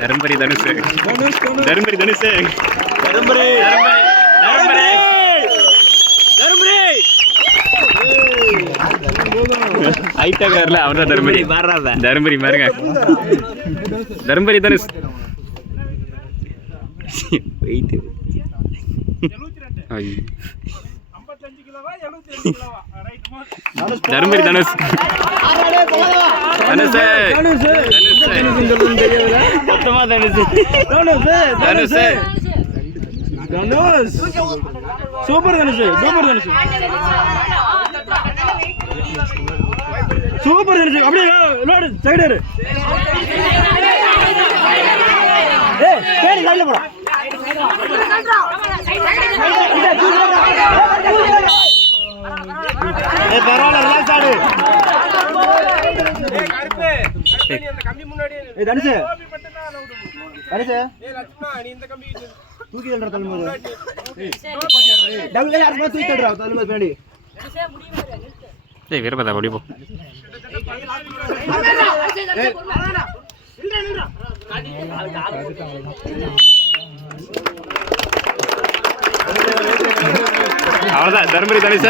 தருமபுரி தனுஷ் தருமபுரி தனுஷ் தருமபுரி தருமபுரி ஐட்டா கார்ல அவன் தான் தருமபுரி தருமபுரி பாருங்க தருமபுரி தனுஷ் வெயிட் தருமபுரி தனுஷ் தனுஷ் மொத்தமா Dhanush Dhanush Dhanush super Dhanush super Dhanush super Dhanush அப்படியே லோடு சைடு ஏய் பேர் லைன்ல போடா ஏய் பரவாயில்லை ரிலாக்ஸ் ஆடு ஏய் கருப்பு நீ அந்த கம்பி முன்னாடி ஏய் தனுஷ் தனுஷ் ஏய் லட்சுமா நீ இந்த கம்பி தூக்கி தள்ளுற தள்ளும்போது ஏய் டபுள் யாரமா தூக்கி தள்ளுற தள்ளும்போது பேடி ஏய் வீரபதா ஓடி போ அவ்வளோதான் தருமபுரி தனுஷ்